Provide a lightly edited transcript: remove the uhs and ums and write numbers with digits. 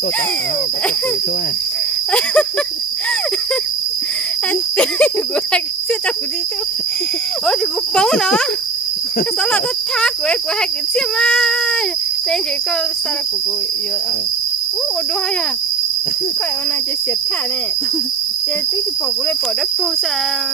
ก็ตายแล้วแต่ก็ตื่นทั่วอันเตะกูให้เสียจับกูดิจ้ะโอ้ยกูป้องเนาะสารพัดทักกูให้กินเสียมาเป็นจีก็สารกูเยอะโอ้ดูให้อ่ะก็เอาน่าจะเสียบท่าเนี่ยเจ้าที่ปอกกูเลยปอกได้ปูซัง